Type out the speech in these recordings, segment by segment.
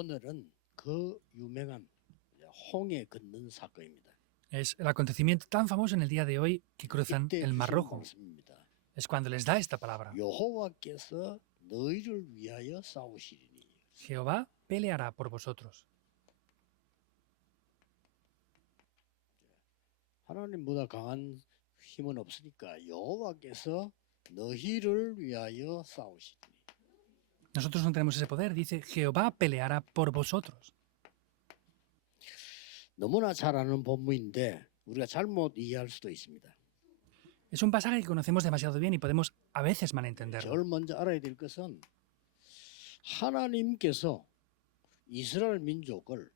오늘은 그 유명한 홍해 건넌 사건입니다. Es el acontecimiento tan famoso en el día de hoy que cruzan 이때 el Mar 주신 Rojo. 말씀입니다. Es cuando les da esta palabra. 여호와께서 너희를 위하여 싸우시리니. Jehová peleará por vosotros. 하나님보다 강한 힘은 없으니까 여호와께서 너희를 위하여 싸우시리니. Nosotros no tenemos ese poder. Dice, Jehová peleará por vosotros. 너무나 잘 아는 본문인데 우리가 잘못 이해할 수도 있습니다. Es un pasaje que conocemos demasiado bien y podemos a veces malentenderlo. 제일 먼저 알아야 될 것은 하나님께서 이스라엘 민족을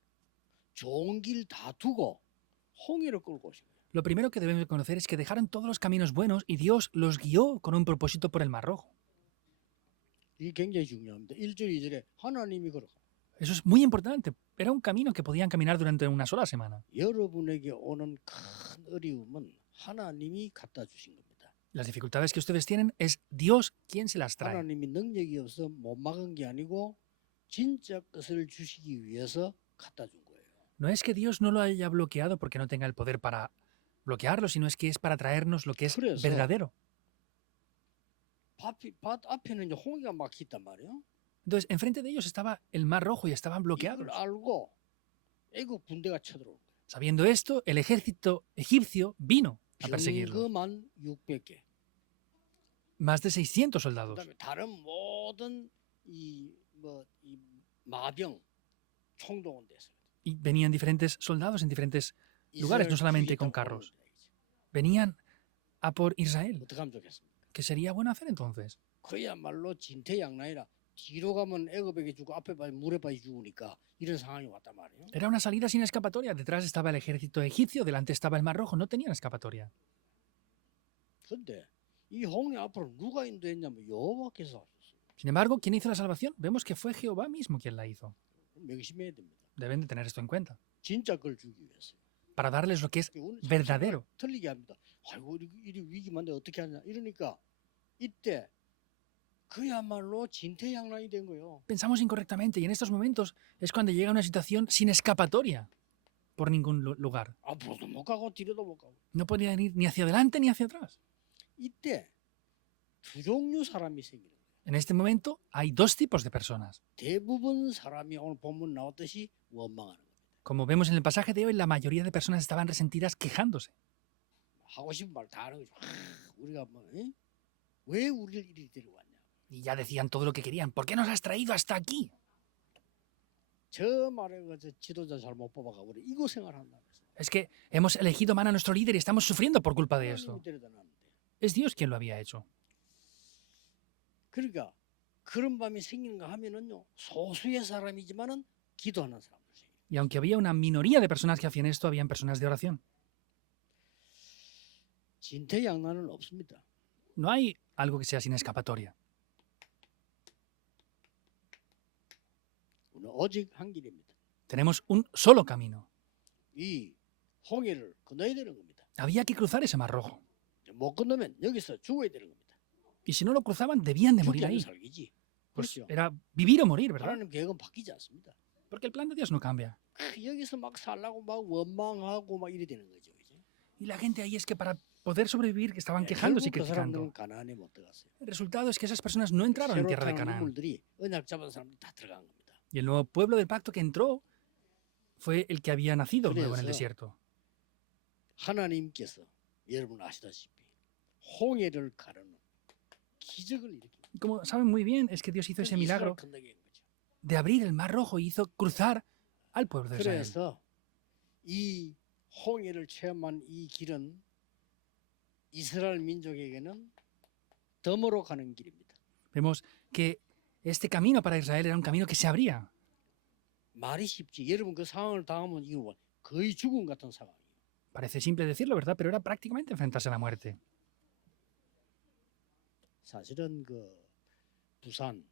좋은 길 다 두고 홍해를 끌고 오신 거예요. Lo primero que debemos conocer es que dejaron todos los caminos buenos y Dios los guió con un propósito por el Mar Rojo. 이게 굉장히 중요합니다. 1절, 2절에 하나님이 걸어가. Eso es muy importante. Era un camino que podían caminar durante una sola semana. 여러분에게 오는 큰 어려움은 하나님이 갖다 주신 겁니다. Las dificultades que ustedes tienen es Dios quien se las trae. 하나님이 능력이 없어 못 막은 게 아니고 진짜 것을 주시기 위해서 갖다 준 거예요. No es que Dios no lo haya bloqueado porque no tenga el poder para bloquearlo, sino es que es para traernos lo que es 그래서 verdadero. 밭 앞에는 이제 홍해가 막혔단 말이에요. Entonces, enfrente de ellos estaba el Mar Rojo y estaban bloqueados. 이걸 알고 애국 군대가 쳐들어온 거예요. Sabiendo esto, el ejército egipcio vino a perseguirlo. 병거만 600개. Más de 600 soldados. 그다음에 다른 모든 이 마병 총동원 됐어요. Y venían diferentes soldados en diferentes lugares, no solamente con carros. Venían a por Israel. 어떻게 하면 좋겠습니까? ¿Qué sería bueno hacer entonces? 그야말로 진퇴양난이라 뒤로 가면 애굽에게 주고 앞에 봐 물에 빠져 죽으니까 이런 상황이 왔단 말이에요. Era una salida sin escapatoria. Detrás estaba el ejército egipcio, delante estaba el Mar Rojo. No tenían escapatoria. 근데 이 홍해 앞으로 누가 인도했냐면 여호와께서 하셨어요. Sin embargo, ¿quién hizo la salvación? Vemos que fue Jehová mismo quien la hizo. 명심해야 됩니다. Deben de tener esto en cuenta. 진짜 걸 주기 위해서. Para darles lo que es 오늘 verdadero. 틀리게 합니다. 아이고 이리 위기만데 어떻게 하냐 이러니까 이때 그야말로 진퇴양난이 된 거예요. Pensamos incorrectamente y en estos momentos es cuando llega una situación sin escapatoria por ningún lugar. 앞으로도 못 가고 뒤로도 못 가고. No podían ir ni hacia adelante ni hacia atrás. 이때 두 종류 사람이 생기는 거예요. En este momento hay dos tipos de personas. 대부분 사람이 오늘 본문 나왔듯이 원망하는 겁니다. Como vemos en el pasaje de hoy, la mayoría de personas estaban resentidas quejándose. 하고 싶은 말 다 하는 거죠. 우리가 왜 우리를 이리 데려왔냐. Y ya decían todo lo que querían. ¿Por qué nos has traído hasta aquí? 저 말에 저 지도자 잘못 뽑아가 우리 이 고생을 한다. Es que hemos elegido mal a nuestro líder y estamos sufriendo por culpa de esto. Es Dios quien lo había hecho. 그러니까 그런 밤이 생기는가 하면은요 소수의 사람이지만은 기도하는 사람들. Y aunque había una minoría de personas que hacían esto, habían personas de oración. 진퇴양난은 없습니다. No hay algo que sea sin escapatoria. 우리는 오직 한 길입니다. Tenemos un solo camino. 이 홍해를 건너야 되는 겁니다. Había que cruzar ese Mar Rojo. 못 건너면 여기서 죽어야 되는 겁니다. Y si no lo cruzaban, debían de morir 죽지 않으면 ahí. 살기지. Pues 그렇죠. era vivir o morir, ¿verdad? 하나님 계획은 바뀌지 않습니다. Porque el plan de Dios no cambia. 여기서 막 살라고 막 원망하고 막 이래 되는 거죠. 이제. Y la gente ahí es que para poder sobrevivir que estaban quejándose y 결국 그 사람들은 criticando. 가나안에 못 들어갔어요. El resultado es que esas personas no entraron en 새로 tierra de 태어난 Canaán. 인물들이 언약 잡은 사람들이 다 들어간 겁니다. Y el nuevo pueblo del pacto que entró fue el que había nacido luego en el 그래서 desierto. 하나님께서 여러분 아시다시피 홍해를 가르는 기적을 일으킵니다. Como saben muy bien, es que Dios hizo ese milagro 건너게 한 거죠. de abrir el Mar Rojo y hizo cruzar al pueblo de Israel. 그래서 이 홍해를 체험한 이 길은 이스라엘 민족에게는 덤으로 가는 길입니다. Vemos que este camino para Israel era un camino que se abría. 말이 쉽지. 여러분 그 상황을 당하면 이거 거의 죽음 같은 상황이에요. Parece simple decirlo, ¿verdad? Pero era prácticamente enfrentarse a la muerte. 사실은 그 부산,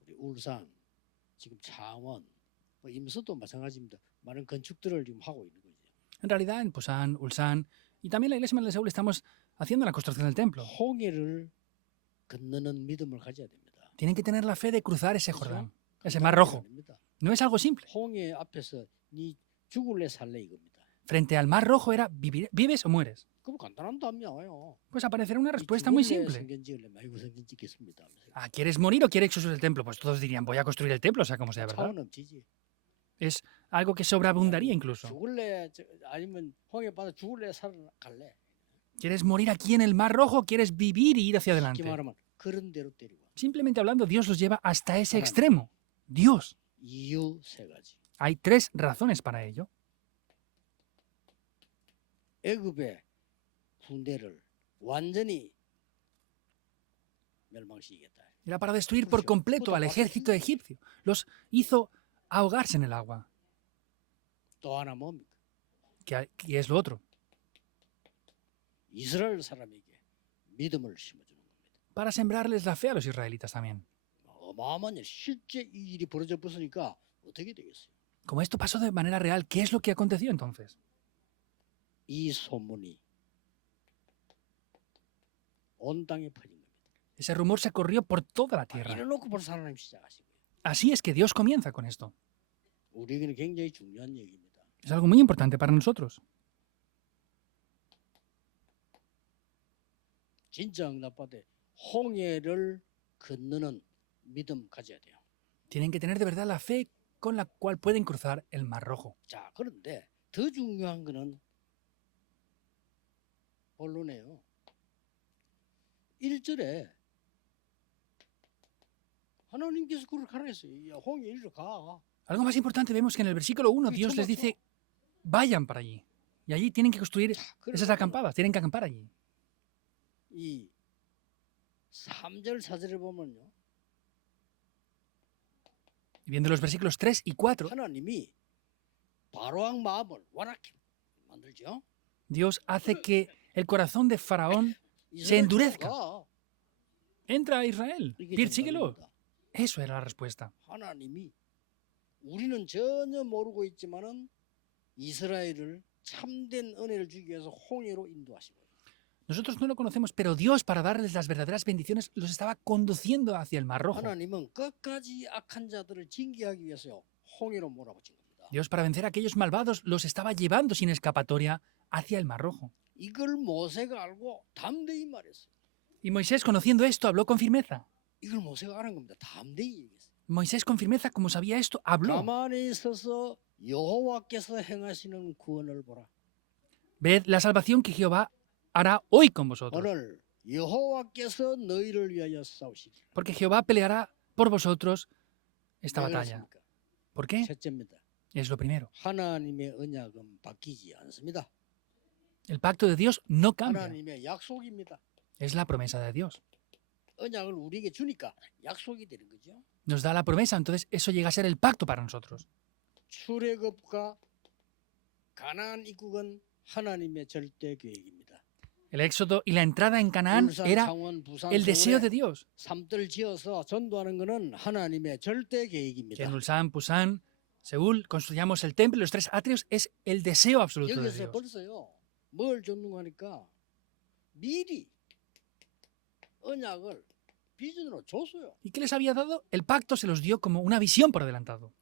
우리 울산, 지금 창원, 임서도 마찬가지입니다. 많은 건축들을 지금 하고 있는 거죠. En realidad, en Pusan, Ulsan y también la iglesia Manuel de Seúl estamos haciendo la construcción del templo. 홍해를 건너는 믿음을 가져야 됩니다. Tienen que tener la fe de cruzar ese 그렇죠? Jordán, ese Mar Rojo. 아닙니다. No es algo simple. 홍해 앞에서 네 죽을래 살래 이겁니다. Frente al Mar Rojo era vives o mueres. 그럼 간단한 답이 나와요. Pues aparecerá una 이 respuesta muy 죽을래 simple. 성전 지을래 말고 성전 짓겠습니다. 하면서. Ah, ¿quieres morir o quieres construir el templo? Pues todos dirían, voy a construir el templo, sea como sea, ¿verdad? 차원 넘치지. Es algo que sobreabundaría incluso. 죽을래 아니면 홍해 바다 죽을래 살아갈래. ¿Quieres morir aquí en el Mar Rojo o quieres vivir y ir hacia 쉽게 adelante? 말하면 그런 대로 때리고. Simplemente hablando, Dios los lleva hasta ese Hanan. extremo. Dios. 이유 세 가지. Hay 3 razones para ello. 애굽의 군대를 완전히 멸망시키겠다. Era para destruir por completo al ejército egipcio. Los hizo ahogarse en el agua. 또 하나 뭡니까? ¿Qué es lo otro? 이스라엘 사람에게 믿음을 심어주는 겁니다. Para sembrarles la fe a los israelitas también. 어마어마한 일, 실제 이 일이 벌어져 버으니까 어떻게 되겠어요? Como esto pasó de manera real, ¿qué es lo que aconteció entonces? 이 소문이 온 땅에 퍼진 겁니다. Ese rumor se corrió por toda la tierra. 이래놓고 벌써 하나님 시작하시고요. Así es que Dios comienza con esto. 우리에게는 굉장히 중요한 얘기입니다. Es algo muy importante para nosotros. 진짜 응답받아 홍해를 건너는 믿음 가져야 돼요. Tienen que tener de verdad la fe con la cual pueden cruzar el Mar Rojo. 자, 그런데 더 중요한 거는 본론이에요. 1절에 하나님께서 그걸 가라 했어요. 야, 홍해 이리로 가. Algo más importante vemos que en el versículo 1 Dios les dice, vayan para allí. Y allí tienen que construir esas acampadas, tienen que acampar allí. 이 3절 4절에 보면요. Y viendo los versículos 3 y 4, 하나님이 바로왕 마음을 완악히 만들죠. Dios hace que el corazón de Faraón se endurezca. Entra a Israel, síguelo. Eso era la respuesta. 하나님이 우리는 전혀 모르고 있지만은 이스라엘을 참된 은혜를 주기 위해서 홍해로 인도하시고. Nosotros no lo conocemos, pero Dios, para darles las verdaderas bendiciones, los estaba conduciendo hacia el Mar Rojo. 하나님은 끝까지 악한 자들을 징계하기 위해서 홍해로 몰아붙인 겁니다. Dios, para vencer a aquellos malvados, los estaba llevando sin escapatoria hacia el Mar Rojo. 이걸 모세가 알고 담대히 말했어요. Y Moisés, conociendo esto, habló con firmeza. 이걸 모세가 아는 겁니다. 담대히 얘기했어요. Moisés, con firmeza, como sabía esto, habló. 가만히 서서 여호와께서 행하시는 구원을 보라. Ved la salvación que Jehová hará hoy con vosotros. 오늘 여호와께서 너희를 위하여 싸우시리라. Porque Jehová peleará por vosotros esta 왜 batalla. 그렇습니까? ¿Por qué? 셋째입니다. Es lo primero. 하나님의 언약은 바뀌지 않습니다. El pacto de Dios no cambia. 하나님의 약속입니다. Es la promesa de Dios. 언약을 우리에게 주니까 약속이 되는 거죠. Nos da la promesa, entonces eso llega a ser el pacto para nosotros. 출애굽과 가나안 입국은 하나님의 절대 계획입니다. El éxodo y la entrada en Canaán 울산, era 창원, 부산, el deseo de 서울에 Dios. 삶들 지어서 전도하는 것은 하나님의 절대 Que 계획입니다. en Ulsan, Pusan, Seúl construyamos el templo y los 3 atrios es el deseo absoluto de 여기서 Dios. 벌써요. 뭘 줬는가 미리 언약을 비전으로 줬어요. ¿Y qué les había dado? El pacto se los dio como una visión por adelantado.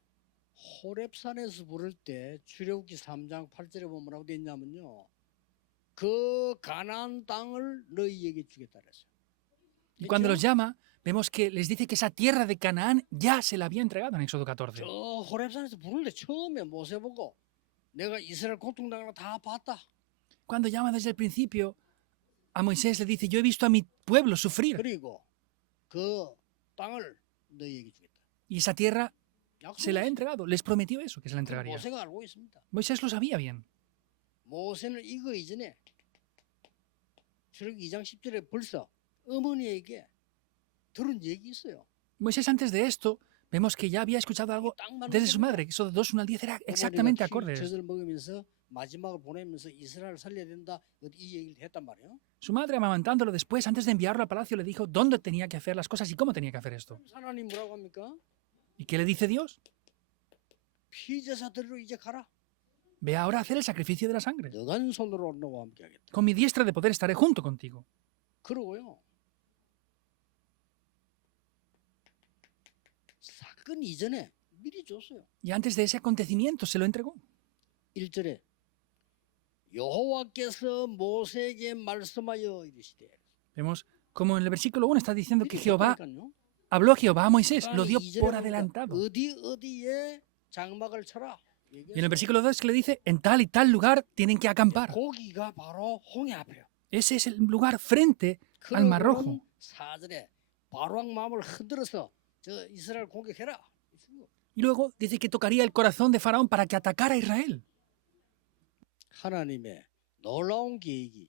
호렙산에서 부를 때 출애굽기 3장 8절에 보면 뭐라고 돼 있냐면요. 그 가나안 땅을 너희에게 주겠다 그랬어요. Y cuando los llama, vemos que les dice que esa tierra de Canaán ya se la había entregado en Éxodo 14. 저 호렙산에서 부를 때 처음에 모세 보고 내가 이스라엘 고통당하는 거 다 봤다. Cuando llama desde el principio, a Moisés le dice, yo he visto a mi pueblo sufrir 그리고 그 땅을 너희에게 주겠다. y esa tierra se la ha 약속했어요. entregado. Les prometió eso, que se la entregaría. 모세가 알고 있습니다. Moisés lo sabía bien. 모세는 이거 이전에 출애굽기 2장 10절에 벌써 어머니에게 들은 얘기 있어요. Moisés antes de esto, vemos que ya había escuchado algo 딱 맞는 desde su 겁니다. madre. Éxodo 2, 1 al 10 era exactamente acorde. 젖을 먹으면서 마지막을 보내면서 이스라엘 살려야 된다. 이 얘기를 했단 말이에요. Su madre, amamantándolo después, antes de enviarlo al palacio, le dijo dónde tenía que hacer las cosas y cómo tenía que hacer esto. 하나님 뭐라고 합니까? ¿Y qué le dice Dios? 피제사들로 이제 가라. Ve ahora a hacer el sacrificio de la sangre. 너간 손으로 너와 함께 하겠다. Con mi diestra de poder estaré junto contigo. 그러고요. 사건 이전에 미리 줬어요. Y antes de ese acontecimiento se lo entregó. 1절에 여호와께서 모세에게 말씀하여 이르시되. Vemos como en el versículo 1 está diciendo que 미리 Jehová 줬다니까요. habló a Jehová a Moisés, lo 그다음에 dio 2절에 por 보니까 adelantado. 어디에 장막을 쳐라. Y en el versículo 2 que le dice, en tal y tal lugar tienen que acampar. 거기가 바로 홍해 앞이에요. Ese es el lugar frente al Mar Rojo. 4절에 바로왕 마음을 흔들어서 저 이스라엘 공격해라. Y luego dice que tocaría el corazón de Faraón para que atacara a Israel. 하나님의 놀라운 계획이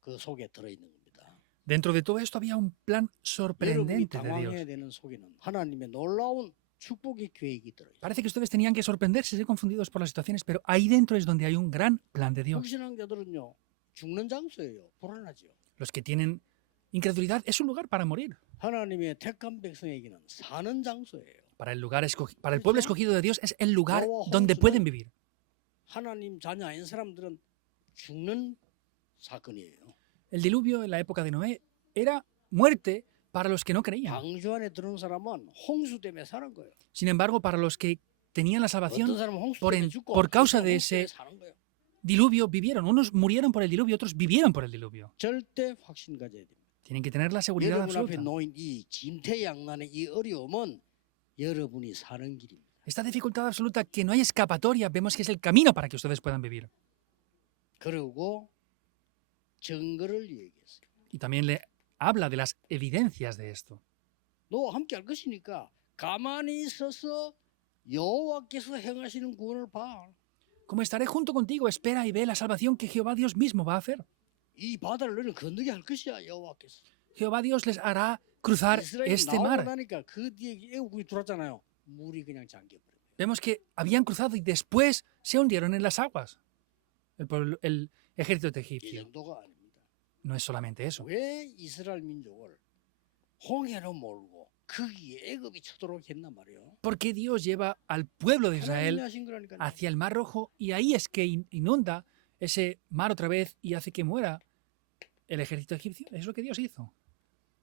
그 속에 들어있는 겁니다. Dentro de todo esto había un plan 여러분이 sorprendente de 당황해야 Dios. 되는 속에는 하나님의 놀라운 축복의 계획이 들어있어요. Parece que ustedes tenían que sorprenderse, ser confundidos por las situaciones, pero ahí dentro es donde hay un gran plan de Dios. 불신앙자들은요 죽는 장소예요. 불안하죠. Los que tienen incredulidad es un lugar para morir. 하나님의 택한 백성에게는 사는 장소예요. Para el pueblo escogido de Dios es el lugar donde pueden vivir. 하나님 자녀 아닌 사람들은 죽는 사건이에요. El diluvio en la época de Noé era muerte para los que no creían. 방주 안에 들어온 사람은 홍수 때문에 사는 거예요. Sin embargo, para los que tenían la 어떤 salvación, 사람은 홍수 por, 때문에 en- 죽고 por causa de 홍수 때문에 ese 사는 거예요. diluvio vivieron. Unos murieron por el diluvio, otros vivieron por el diluvio. 절대 확신 가져야 됩니다. Tienen que tener la seguridad 여러분 앞에 absoluta. 놓인 이 진퇴양난의 이 어려움은 여러분이 사는 길입니다. Esta dificultad absoluta que no hay escapatoria, vemos que es el camino para que ustedes puedan vivir. 그리고 증거를 얘기했어요. Y también le habla de las evidencias de esto. 너 함께 할 것이니까 가만히 있어서 여호와께서 행하시는 구원을 봐. Como estaré junto contigo, espera y ve la salvación que Jehová Dios mismo va a hacer. 이 바다를 너는 건너게 할 것이야 여호와께서. Jehová Dios les hará cruzar 이스라엘이 este 나오고 mar. 나니까 그 뒤에 애국이 들어왔잖아요. 물이 그냥 잠겨버려요. Vemos que habían cruzado y después se hundieron en las aguas. El ejército 이 egipcio. 정도가 아닙니다. No es solamente eso. 왜 이스라엘 민족을 홍해로 몰고 거기에 애굽이 쳐들어오게 했단 말이에요. ¿Por qué Dios lleva al pueblo de 하나님이 Israel 하신 거라니까요. hacia el Mar Rojo y ahí es que inunda ese mar otra vez y hace que muera el ejército egipcio? Es lo que Dios hizo.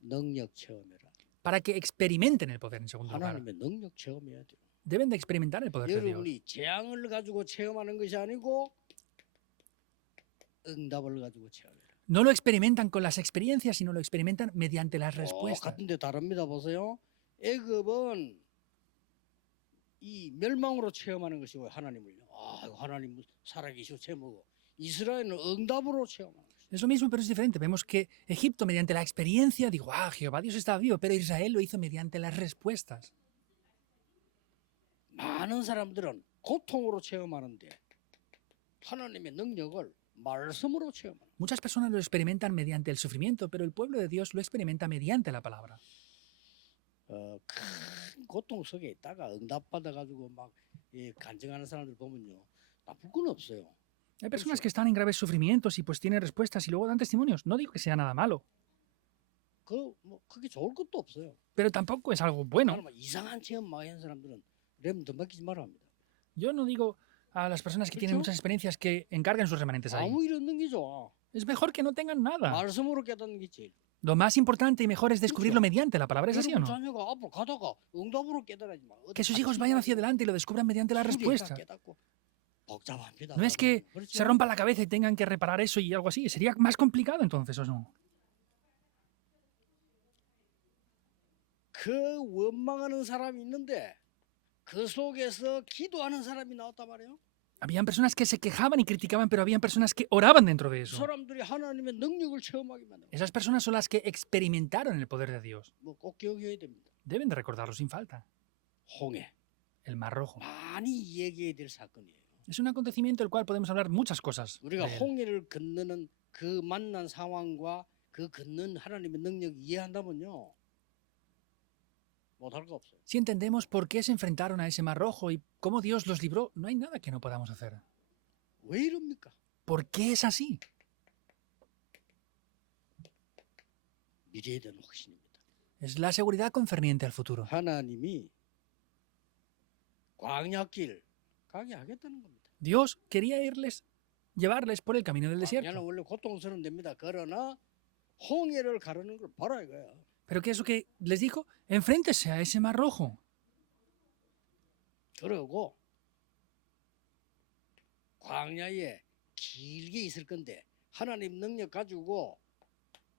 능력 체험해라. Para que experimenten el poder en segundo lugar. 하나님의 능력 체험해야 돼요. Deben de experimentar el poder de Dios. 여러분이 재앙을 가지고 체험하는 것이 아니고 응답을 가지고 체험해라. No lo experimentan con las experiencias, sino lo experimentan mediante las respuestas. 같은데 다릅니다. 보세요. 애굽은 이 멸망으로 체험하는 것이고 하나님을요. 하나님 살아계시고 체험하고 이스라엘은 응답으로 체험하는 것이죠. Es lo mismo, pero es diferente. Vemos que Egipto, mediante la experiencia, digo, Jehová Dios está vivo, pero Israel lo hizo mediante las respuestas. 많은 사람들은 고통으로 체험하는데 하나님의 능력을 말씀으로 체험합니다. Muchas personas lo experimentan mediante el sufrimiento, pero el pueblo de Dios lo experimenta mediante la palabra. 큰 고통 속에 있다가 응답받아 가지고 막 간증하는 사람들 보면요. 나쁠 건 없어요. Hay personas que están en graves sufrimientos y pues tienen respuestas y luego dan testimonios. No digo que sea nada malo, 그게 좋을 것도 없어요. pero tampoco es algo bueno. 막 이상한 체험 많이 한 사람들은 렘더 맡기지 말아 합니다. Yo no digo a las personas que tienen muchas experiencias que encarguen sus remanentes ahí. 아무 일 없는 게 좋아. Es mejor que no tengan nada. 말씀으로 깨닫는 게 제일. Lo más importante y mejor es descubrirlo mediante la palabra. ¿Es así o 여러분 no? 자녀가 앞으로 가다가 응답으로 깨달아야지 마. Que sus hijos vayan hacia adelante y lo descubran mediante la respuesta. 복잡합니다. No es que 그렇죠? se rompa la cabeza y tengan que reparar eso y algo así. Sería más complicado entonces, ¿o no? 그 원망하는 사람이 있는데 그 속에서 기도하는 사람이 나왔단 말이에요. Habían personas que se quejaban y criticaban, pero habían personas que oraban dentro de eso. 사람들이 하나님의 능력을 체험하게 만들어. Esas personas son las que experimentaron el poder de Dios. 뭐꼭 기억해야 됩니다. Deben de recordarlo sin falta. 홍해 El Mar Rojo. 많이 얘기해야 될 사건이에요. Es un acontecimiento del cual podemos hablar muchas cosas. 우리가 de él. 홍해를 건너는 그 만난 상황과 그 건넌 하나님의 능력 이해한다면요. 못할 거 없어요. Si entendemos por qué se enfrentaron a ese Mar Rojo y cómo Dios los libró, no hay nada que no podamos hacer. 왜 이럽니까? ¿Por qué es así? 미래에 대한 확신입니다. Es la seguridad concerniente al futuro. 하나님이 광야길 가게 하겠다는 겁니다. Dios quería llevarles por el camino del 광야는 desierto. 원래 고통스러운 데입니다. 그러나 홍해를 가르는 걸 봐라 이거야. Pero ¿qué es lo que les dijo? Enfréntese a ese Mar Rojo. 그러고 광야에 길게 있을 건데 하나님 능력 가지고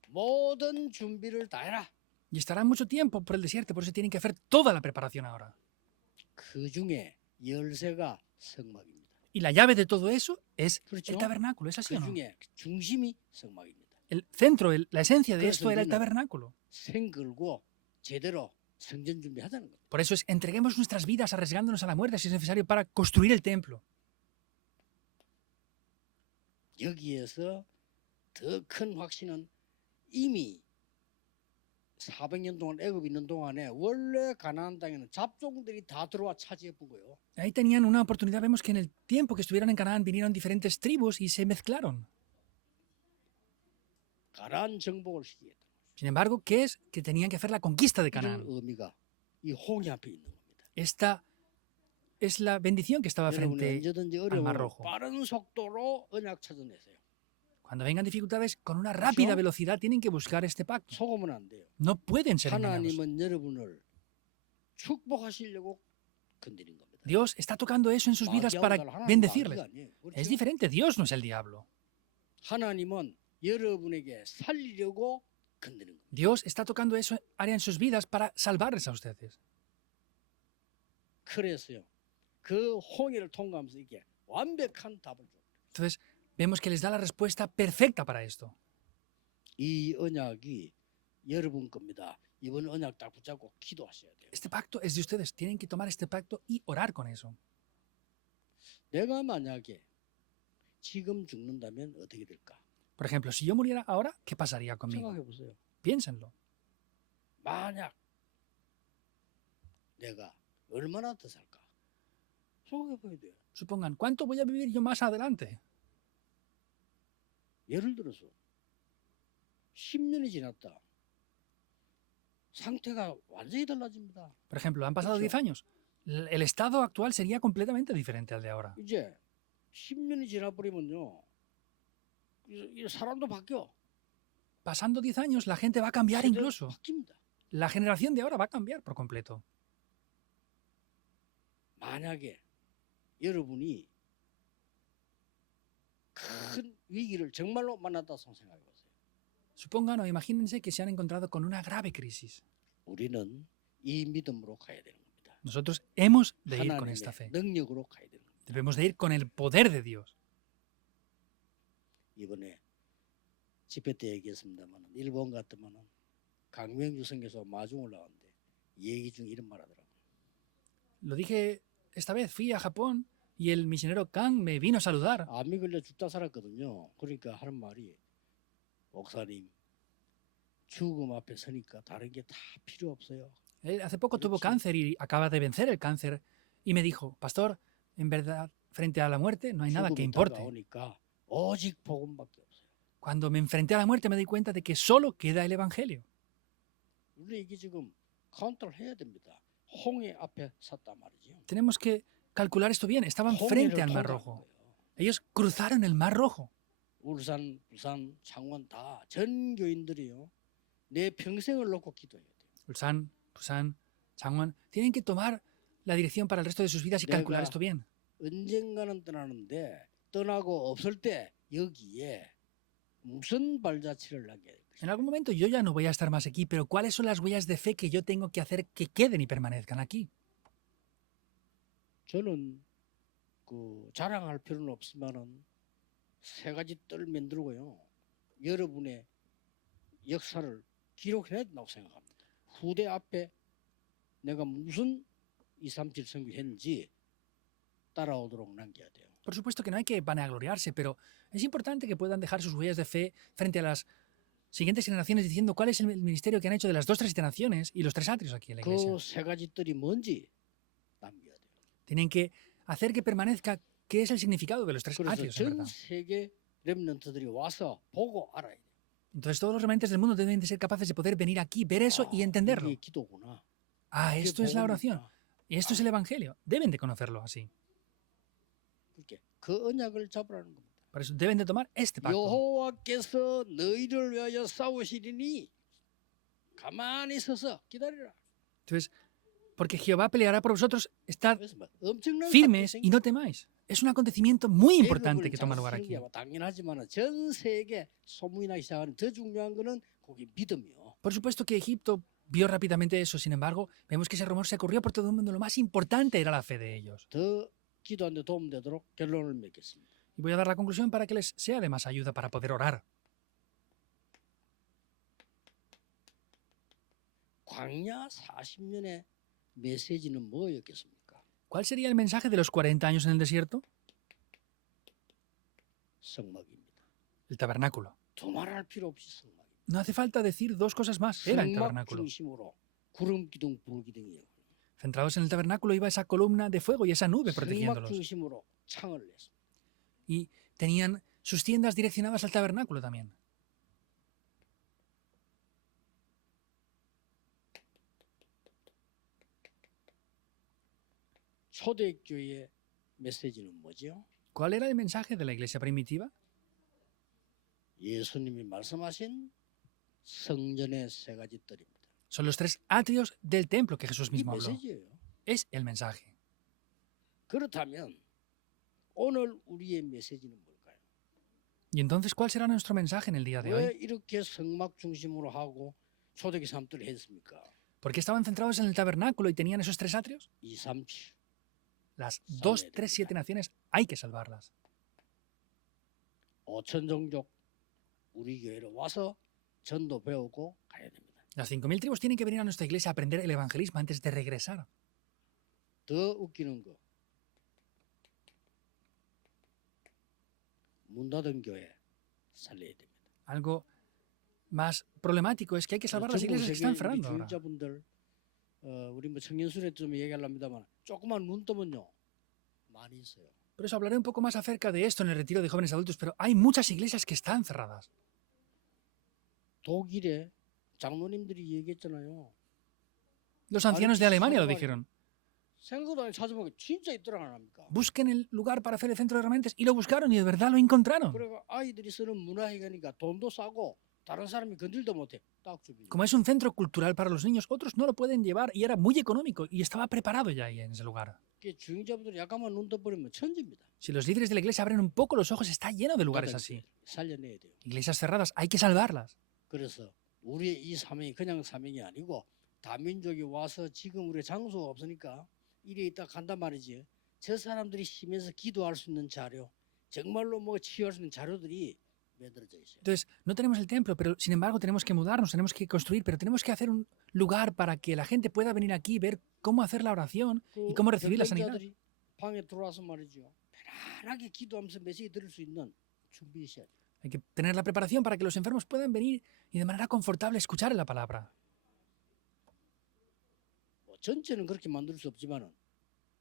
모든 준비를 다 해라. Y estarán mucho tiempo por el desierto, por eso tienen que hacer toda la preparación ahora. 그 중에 열쇠가 성막입니다. Y la llave de todo eso es 그렇죠? el tabernáculo, ¿es así 그 o no? 중에 중심이 성막입니다. El centro, la esencia de 그래서 esto era el 우리는 tabernáculo. 생걸고 제대로 성전 준비하자는 겁니다. Por eso es, entreguemos nuestras vidas arriesgándonos a la muerte si es necesario para construir el templo. 여기에서 더 큰 확신은 이미 400년 동안 애굽 있는 동안에 원래 가나안 땅에는 잡종들이 다 들어와 차지해 보고요. Ahí tenían una oportunidad. Vemos que en el tiempo que estuvieron en Canaán vinieron diferentes tribus y se mezclaron. 가나안 정복을 시키겠다. Sin embargo, ¿qué es? Que tenían que hacer la conquista de 이런 Canaán. 의미가 이 홍해 앞에 있는 겁니다. Esta es la bendición que estaba 여러분이 frente 언제든지 al Mar 어려우면 Rojo. 빠른 속도로 언약 찾아내세요. Cuando vengan dificultades, con una rápida velocidad tienen que buscar este pacto. 속으면 안 돼요. No pueden ser engañados. 하나님은 여러분을 축복하시려고 건드린 겁니다. Dios está tocando eso en sus vidas para bendecirles. Es diferente. Dios no es el diablo. 하나님은 여러분에게 살리려고 건드린 겁니다. Dios está tocando eso área en sus vidas para salvarles a ustedes. 그래서요. 그 홍해를 통과하면서 이게 완벽한 답을 줘. Entonces, vemos que les da la respuesta perfecta para esto. 이 언약이 여러분 겁니다. 이번 언약 딱 붙잡고 기도하셔야 돼요. Este pacto es de ustedes. Tienen que tomar este pacto y orar con eso. 내가 만약에 지금 죽는다면 어떻게 될까? Por ejemplo, si yo muriera ahora, ¿qué pasaría conmigo? 생각해 보세요. Piénsenlo. 만약 내가 얼마나 더 살까? 생각해 봐야 돼요. Supongan, ¿cuánto voy a vivir yo más adelante? 예를 들어서 10년이 지났다. 상태가 완전히 달라집니다. Por ejemplo, han pasado Eso. 10 años. El estado actual sería completamente diferente al de ahora. 이제 10년이 지나버리면요. 이 사람도 바뀌어. Pasando 10 años, la gente va a cambiar 세대도 incluso. 바뀝니다. La generación de ahora va a cambiar por completo. 만약에 여러분이 큰 위기를 정말로 만났다 생각해 보세요. Supongan o imagínense que se han encontrado con una grave crisis. 우리는 이 믿음으로 가야 되는 겁니다. Nosotros hemos de ir con esta 하나님의 fe. 능력으로 가야 되는 겁니다. Debemos de ir con el poder de Dios. 이번에 집회 때 얘기했습니다만 일본 갔더만은 강명주 선교사 마중 올라왔는데 얘기 중에 이런 말 하더라고요. Lo dije esta vez, fui a Japón y el misionero Kang me vino a saludar. 암이 걸려 죽다 살았거든요. 그러니까 하는 말이 목사님 죽음 앞에 서니까 다른 게 다 필요 없어요. Él hace poco tuvo Sí. cáncer y acaba de vencer el cáncer y me dijo, pastor, en verdad, frente a la muerte no hay nada que 죽음이 importe. 다가오니까 오직 복음밖에 없어요. Cuando me enfrenté a la muerte me di cuenta de que solo queda el Evangelio. 우리 이게 지금 카운터를 해야 됩니다. 홍해 앞에 섰단 말이죠. Tenemos que calcular esto bien. Estaban frente al Mar Rojo. Ellos cruzaron el Mar Rojo. 울산, 부산, 창원 다 전 교인들이요. 내 평생을 놓고 기도해야 돼요. Ulsan, Busan, Changwon tienen que tomar la dirección para el resto de sus vidas y calcular 내가 esto bien. 언젠가는 떠나는데 떠나고 없을 때 여기에 무슨 발자취를 남겨야 될까? En algún momento yo ya no voy a estar más aquí, pero ¿cuáles son las huellas de fe que yo tengo que hacer que queden y permanezcan aquí? 저는 그 자랑할 필요는 없지만은 세 가지 뜰 만들고요. 여러분의 역사를 기록해야 된다고 생각합니다. 후대 앞에 내가 무슨 237 선교했는지 따라오도록 남겨야 돼요. Por supuesto que no hay que vanagloriarse, pero es importante que puedan dejar sus huellas de fe frente a las siguientes generaciones diciendo cuál es el ministerio que han hecho de las 2 transiciones y los 3 atrios aquí en la iglesia. 그 세 가지 뜰이 뭔지 남겨야 돼요. Tienen que hacer que permanezca qué es el significado de los 3 그래서 atrios, en 전 verdad. 세계 렘넌트들이 와서 보고 알아야 돼요. Entonces todos los remanentes del mundo deben de ser capaces de poder venir aquí, ver eso y entenderlo. 이게 기도구나. Ah, 이게 esto es la oración. 복음이구나. Y esto es el Evangelio. Deben de conocerlo así. 그렇게 그 언약을 잡으라는 겁니다. Por eso deben de tomar este pacto. 여호와께서 너희를 위하여 싸우시리니 가만히 서서 기다리라. Entonces, porque Jehová peleará por vosotros, estad 그래서 뭐 엄청난 firmes 사건이 y no temáis. Es un acontecimiento muy importante 애굽을 que toma lugar 장수하는 aquí. 게 당연하지만 전 세계 소문이 나기 시작하는 더 중요한 거는 거기 믿음이요. Por supuesto que Egipto vio rápidamente eso, sin embargo, vemos que ese rumor se corrió por todo el mundo. Lo más importante era la fe de ellos. 더 기도하는 데 도움되도록 결론을 맺겠습니다. Y voy a dar la conclusión para que les sea de más ayuda para poder orar. 광야 40년의 메시지는 뭐였겠습니까? ¿Cuál sería el mensaje de los 40 años en el desierto? 성막입니다. El tabernáculo. 두말할 필요 없이 성막입니다. No hace falta decir dos cosas más. Era el 성막 tabernáculo. 중심으로 구름 기둥, 불 기둥이에요. Centrados en el tabernáculo iba esa columna de fuego y esa nube 성막 protegiéndolos. 중심으로 창을 냈습니다. Y tenían sus tiendas direccionadas al tabernáculo también. 초대교회의 메시지는 뭐죠? ¿Cuál era el mensaje de la iglesia primitiva? 예수님이 말씀하신 성전의 세 가지 뜰입니다. Son los tres atrios del templo que Jesús 이 mismo habló. 메시지예요. Es el mensaje. 그렇다면 오늘 우리의 메시지는 뭘까요? ¿Y entonces cuál será nuestro mensaje en el día de 왜 hoy? 이렇게 성막 중심으로 하고 초대교회 사람들을 했습니까? ¿Por qué estaban centrados en el tabernáculo y tenían esos tres atrios? 2, 3, 7. Las 2, 3, 7 naciones hay que salvarlas. 5천 종족 우리 교회로 와서 전도 배우고 가야 됩니다. Las 5.000 tribus tienen que venir a nuestra iglesia a aprender el evangelismo antes de regresar. 더 웃기는 거. 문 닫은 교회 살려야 됩니다. Algo más problemático es que hay que salvar las 전국 iglesias que 세계 están 우리 cerrando ahora. 주일자분들 우리 뭐 청년순회 좀 얘기하려합니다만 조그만 눈 뜨면요 많이 있어요. Por eso hablaré un poco más acerca de esto en el retiro de jóvenes adultos, pero hay muchas iglesias que están cerradas. 독일에 장로님들이 얘기했잖아요. Los ancianos de Alemania lo dijeron. 생각도 안 해 찾아보니까 진짜 있더라 안 합니까? Busquen el lugar para hacer el centro de herramientas y lo buscaron y de verdad lo encontraron. 그래가 아이들이 쓰는 문화회관이니까 돈도 싸고 다른 사람이 건들도 못해. 딱 주비. Como es un centro cultural para los niños, otros no lo pueden llevar y era muy económico y estaba preparado ya ahí en ese lugar. 그 주인자분들이 약간만 눈 떠버리면 천지입니다. Si los líderes de la iglesia abren un poco los ojos, está lleno de lugares así. 살려내야 돼요. Iglesias cerradas, hay que salvarlas. 그래서 우리의 이 사명이 그냥 사명이 아니고 다민족이 와서 지금 우리 장소가 없으니까 이래 있다 간단 말이지. 저 사람들이 쉬면서 기도할 수 있는 자료, 정말로 뭐 치유할 수 있는 자료들이 만들어져 있어요. Entonces, no tenemos el templo, pero sin embargo tenemos que mudarnos, tenemos que construir, pero tenemos que hacer un lugar para que la gente pueda venir aquí y ver cómo hacer la oración y cómo recibir la sanidad. 경쟁자들이 방에 들어와서 말이죠. 편안하게 기도하면서 메시지 들을 수 있는 준비 있어야 돼요. Hay que tener la preparación para que los enfermos puedan venir y de manera confortable escuchar la palabra. 뭐 전체는 그렇게 만들 수 없지만은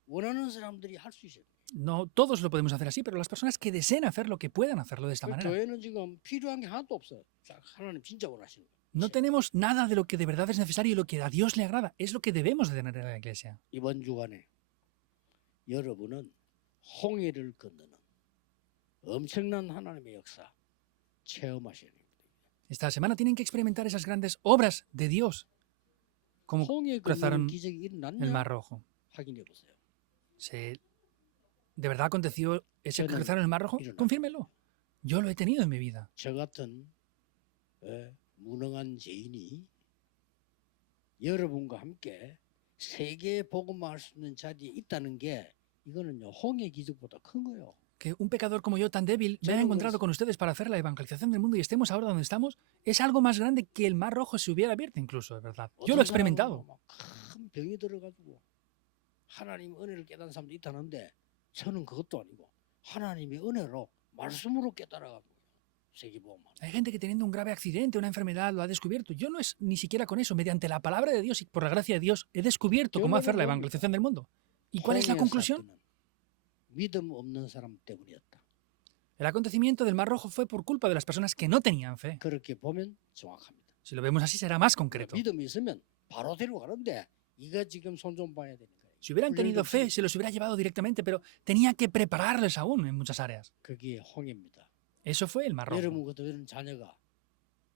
원하는 사람들이 할 수 있어요. No todos lo podemos hacer así, pero las personas que deseen hacerlo, que puedan hacerlo de esta 그 manera. 교회는 지금 필요한 게 하나도 없어요. 자, 하나님 진짜 원하시는 거예요. No tenemos nada de lo que de verdad es necesario y lo que a Dios le agrada. Es lo que debemos de tener en la iglesia. 이번 주간에 여러분은 홍해를 건너는 엄청난 하나님의 역사 체험하셔야 됩니다. Esta semana tienen que experimentar esas grandes obras de Dios, como 홍해 cruzaron 건너는 기적이 el 일어났냐 Mar Rojo. 확인해 보세요. ¿De verdad aconteció ese que 저는 cruzaron el Mar Rojo? 일어났- Confírmelo. Yo lo he tenido en mi vida. 저 같은 무능한 죄인이 여러분과 함께 세계 복음화할 수 있는 자리에 있다는 게 이거는요 홍해 기적보다 큰 거예요. Que un pecador como yo, tan débil, me Yo haya no encontrado lo- con ustedes para hacer la evangelización del mundo y estemos ahora donde estamos, es algo más grande que el Mar Rojo se hubiera abierto incluso, de verdad. Yo lo he experimentado. 큰 병이 들어가지고 하나님 은혜를 깨달은 사람도 있다는데 저는 그것도 아니고 하나님의 은혜로 말씀으로 깨달아가지고 세계 복음화. Hay gente que teniendo un grave accidente, una enfermedad, lo ha descubierto. Yo no es ni siquiera con eso. Mediante la palabra de Dios y por la gracia de Dios he descubierto cómo hacer la evangelización del mundo. ¿Y cuál es la conclusión? 믿음 없는 사람 때문이었다. El acontecimiento del Mar Rojo fue por culpa de las personas que no tenían fe. 그렇게 보면 정확합니다. Si lo vemos así será más concreto. 믿음이 있으면 바로 데려가는데 이거 지금 손 좀 봐야 되는 거예요. Si hubieran tenido fe, se los hubiera llevado directamente, pero tenía que prepararles aún en muchas áreas. 그게 홍해입니다. Eso fue el Mar Rojo. 여러분 그들은 자녀가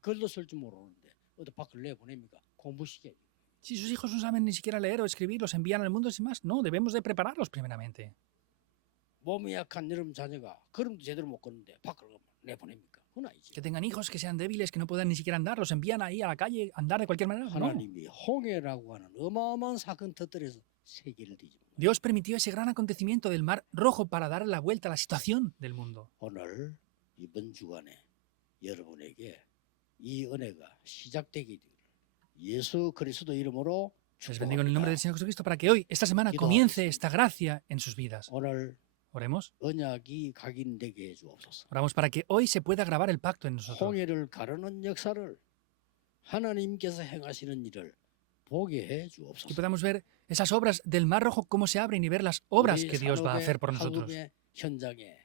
글도 쓸 줄 모르는데 어디 밖을 내보냅니까? 공부시켜야 돼요. Si sus hijos no saben ni siquiera leer o escribir, los envían al mundo sin más. No, debemos de prepararlos primeramente. 몸이 약한 여러분 자녀가 걸음도 제대로 못 걷는데 밖으로 내보냅니까? 그건 아니지. Que tengan hijos que sean débiles, que no puedan ni siquiera andar, los envían ahí a la calle a andar de cualquier manera. No. 하나님이 홍해라고 하는 어마어마한 사건 터뜨려서 세계를 뒤집는 거예요. Dios permitió ese gran acontecimiento del Mar Rojo para dar la vuelta a la situación del mundo. 오늘 이번 주간에 여러분에게 이 은혜가 시작되기를 예수 그리스도 이름으로 Les bendigo en el nombre del 축복합니다. Señor Jesucristo para que hoy, esta semana, comience esta gracia en sus vidas. 오늘 Oremos. 언약이 각인되게 해주옵소서. Oramos para que hoy se pueda grabar el pacto en nosotros. 홍해를 가르는 역사를 하나님께서 행하시는 일을 보게 해 Que 주옵소서. podamos ver esas obras del Mar Rojo, cómo se abren y ver las obras 우리 que Dios va a 산업의 hacer por nosotros. 하급의 현장에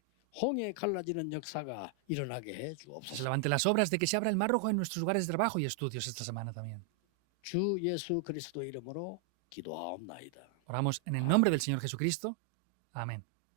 홍해 갈라지는 역사가 일어나게 해 Que se 주옵소서. levanten las obras de que se abra el Mar Rojo en nuestros lugares de trabajo y estudios esta semana también. 주 예수 그리스도 이름으로 기도하옵나이다. Oramos en el nombre del Señor Jesucristo. Amén.